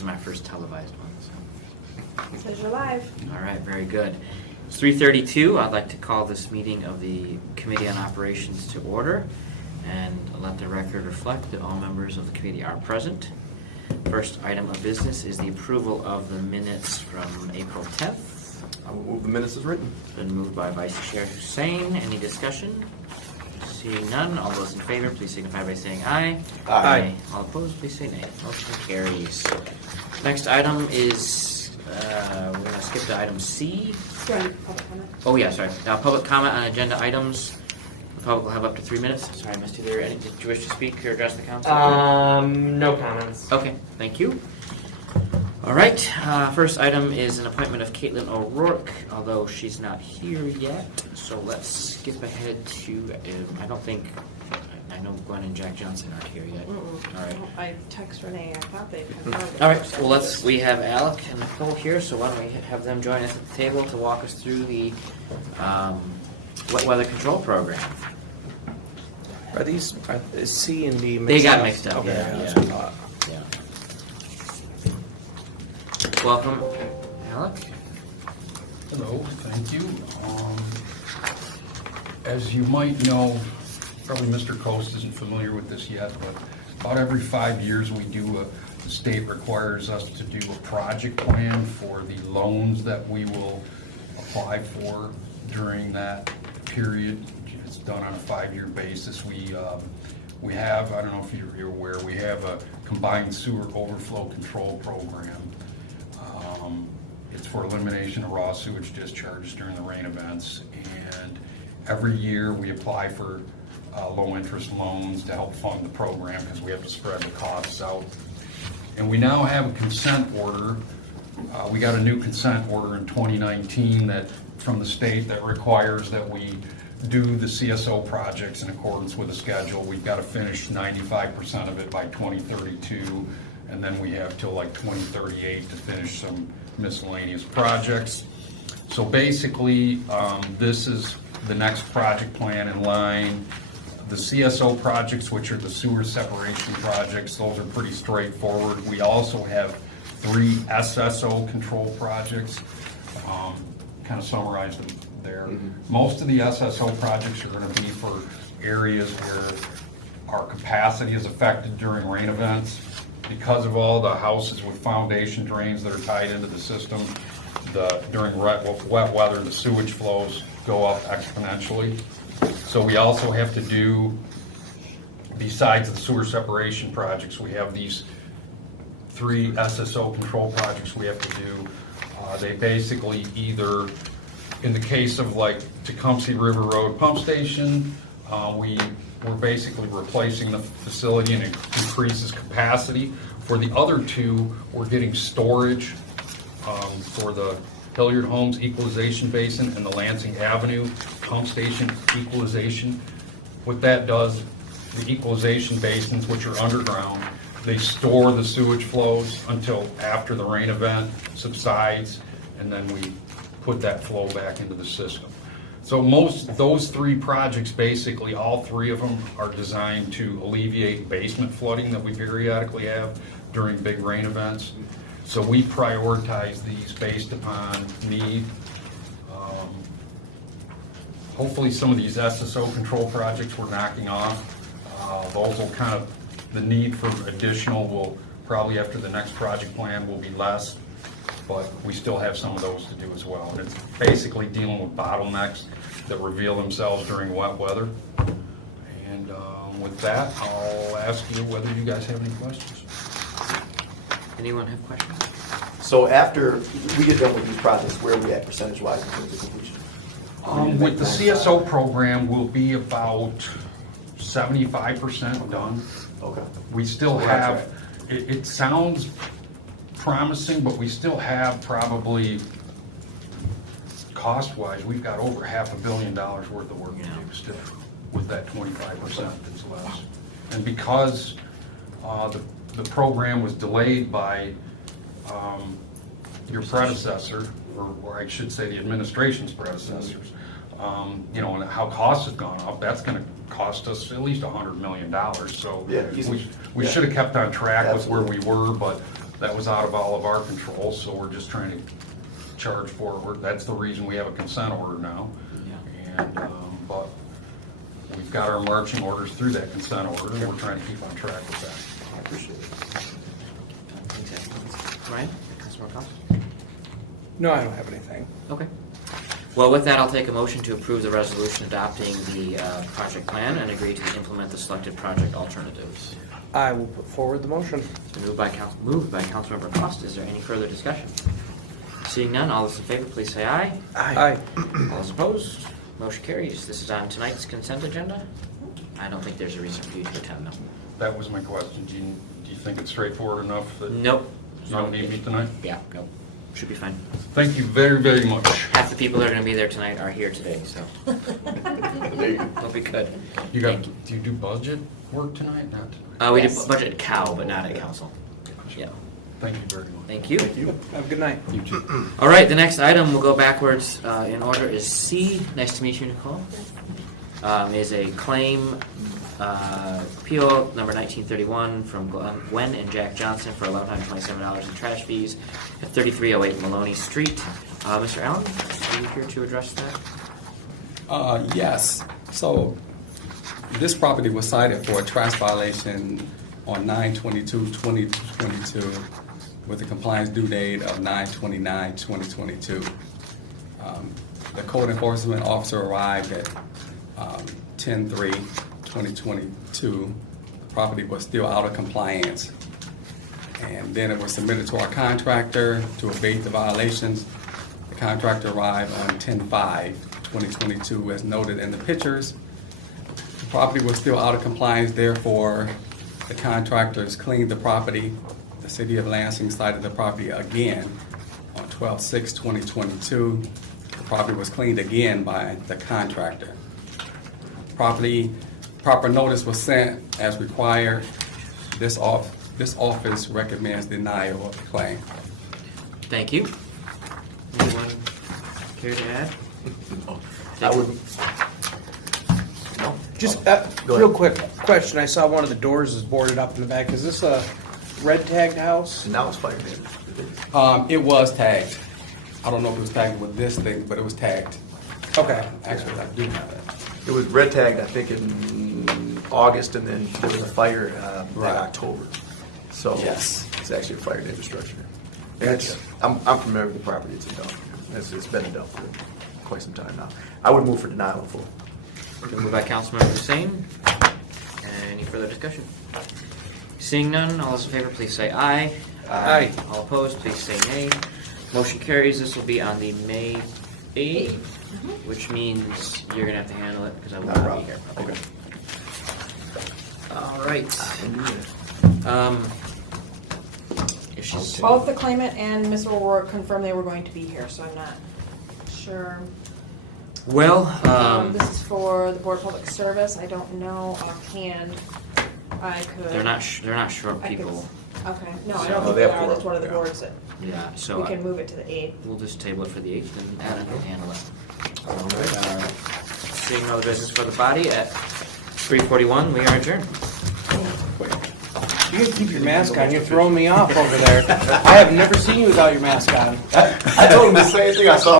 is my first televised one. So. Says you're live. All right, very good. It's 3:32. I'd like to call this meeting of the Committee on Operations to order and let the record reflect that all members of the committee are present. First item of business is the approval of the minutes from April 10th. I will move the minutes as written. It's been moved by Vice Chair Hussein. Any discussion? Seeing none, all those in favor, please signify by saying aye. Aye. All opposed, please say nay. Motion carries. Next item is, we're going to skip to item C. Public comment. Oh, yeah, sorry. Now, public comment on agenda items. The public will have up to 3 minutes. Sorry, I missed you there. Did you wish to speak or address the council? No comments. Okay, thank you. All right, first item is an appointment of Caitlin O'Rourke, although she's not here yet. So let's skip ahead to, I know Gwen and Jack Johnson aren't here yet. All right. I text Renee. I thought they. All right, well, we have Alec and Nicole here, so why don't we have them join us at the table to walk us through the wet weather control program. Are these is C and D? They got mixed up, Okay, yeah. that's what I thought. Yeah. Welcome, Alec. Hello, thank you. As you might know, probably Mr. Coast isn't familiar with this yet, but about every 5 years the state requires us to do a project plan for the loans that we will apply for during that period. It's done on a 5-year basis. We have, I don't know if you're aware, we have a combined sewer overflow control program. It's for elimination of raw sewage discharges during the rain events, and every year we apply for low interest loans to help fund the program because we have to spread the costs out. And we now have a consent order. We got a new consent order in 2019 from the state that requires that we do the CSO projects in accordance with the schedule. We've got to finish 95% of it by 2032, and then we have till like 2038 to finish some miscellaneous projects. So basically, this is the next project plan in line. The CSO projects, which are the sewer separation projects, those are pretty straightforward. We also have 3 SSO control projects, kind of summarized them there. Most of the SSO projects are going to be for areas where our capacity is affected during rain events. Because of all the houses with foundation drains that are tied into the system, during wet weather, the sewage flows go up exponentially. So we also have to do, besides the sewer separation projects, we have these 3 SSO control projects we have to do. They basically either, in the case of like Tecumseh River Road Pump Station, we're basically replacing the facility and it increases capacity. For the other 2, we're getting storage for the Hilliard Homes Equalization Basin and the Lansing Avenue Pump Station Equalization. What that does, the equalization basins, which are underground, they store the sewage flows until after the rain event subsides, and then we put that flow back into the system. So those 3 projects, basically all 3 of them are designed to alleviate basement flooding that we periodically have during big rain events. So we prioritize these based upon need. Hopefully some of these SSO control projects we're knocking off. Those will kind of, the need for additional will probably after the next project plan will be less, but we still have some of those to do as well. And it's basically dealing with bottlenecks that reveal themselves during wet weather. And with that, I'll ask you whether you guys have any questions. Anyone have questions? So after we get done with these projects, where are we at percentage-wise in terms of completion? With the CSO program, we'll be about 75% done. Okay. We still have, it sounds promising, but we still have probably, cost-wise, we've got over $500 million worth of work to do still with that 25% that's less. And because the program was delayed by your predecessor, or I should say the administration's predecessors, and how costs have gone up, that's going to cost us at least $100 million. So Yeah, we should have kept on track with where we were, but that was out of all of our control, so we're just trying to charge forward. That's the reason we have a consent order now. Yeah. And, but we've got our marching orders through that consent order, and we're trying to keep on track with that. I appreciate it. Ryan, Councilmember Cost? No, I don't have anything. Okay. Well, with that, I'll take a motion to approve the resolution adopting the project plan and agree to implement the selected project alternatives. I will put forward the motion. So moved by Councilmember Cost. Is there any further discussion? Seeing none, all those in favor, please say aye. Aye. All those opposed, motion carries. This is on tonight's consent agenda. I don't think there's a reason for you to attend, no. That was my question. Do you think it's straightforward enough that Nope. you don't need me tonight? Yeah, nope. Should be fine. Thank you very, very much. Half the people that are going to be there tonight are here today, so There you go. it'll be good. You got, Thank you. do you do budget work tonight? Not tonight. We Yes. did budget at Cow, but not at council. Yeah. Thank you very much. Thank you. Thank you. Have a good night. You too. All right, the next item, we'll go backwards in order, is C. Nice to meet you, Nicole. Is a claim, PO number 1931 from Gwen and Jack Johnson for $1,127 in trash fees at 3308 Maloney Street. Mr. Allen, are you here to address that? Yes. So this property was cited for a trash violation on 9/22/2022 with a compliance due date of 9/29/2022. The code enforcement officer arrived at 10/3/2022. The property was still out of compliance. And then it was submitted to our contractor to abate the violations. The contractor arrived on 10/5/2022 as noted in the pictures. The property was still out of compliance, therefore the contractors cleaned the property. The city of Lansing cited the property again on 12/6/2022. The property was cleaned again by the contractor. Proper notice was sent as required. This office recommends denial of the claim. Thank you. Anyone care to add? I would. No. Just Go real ahead. quick question. I saw one of the doors is boarded up in the back. Is this a red tagged house? And now it's fire damage. It was tagged. I don't know if it was tagged with this thing, but it was tagged. Okay. Actually, I do have it. It was red tagged, I think, in August, and then there was a fire in Right. October. So Yes. it's actually a fire damage structure. That's- I'm familiar with the property it's in Duncan. It's been in Duncan for quite some time now. I would move for denial in full. Moved by Councilmember Hussein. Any further discussion? Seeing none, all those in favor, please say aye. Aye. All opposed, please say nay. Motion carries. This will be on the May 8th, which means you're going to have to handle it because I will Not a not be problem. here. Okay. All right. If she's, Both the claimant and Ms. O'Rourke confirmed they were going to be here, so I'm not sure. well, This is for the Board of Public Service. I don't know offhand. I could. they're not short I could- people. Okay, no, I So- don't think they they have are. four, That's one of the yeah. boards that Yeah, so we can move it to the 8th. we'll just table it for the 8th and Adam can handle it. Seeing no other business for the body at 3:41, we are adjourned. You can keep your mask on. You're throwing me off over there. I have never seen you without your mask on. I told him the same thing I saw.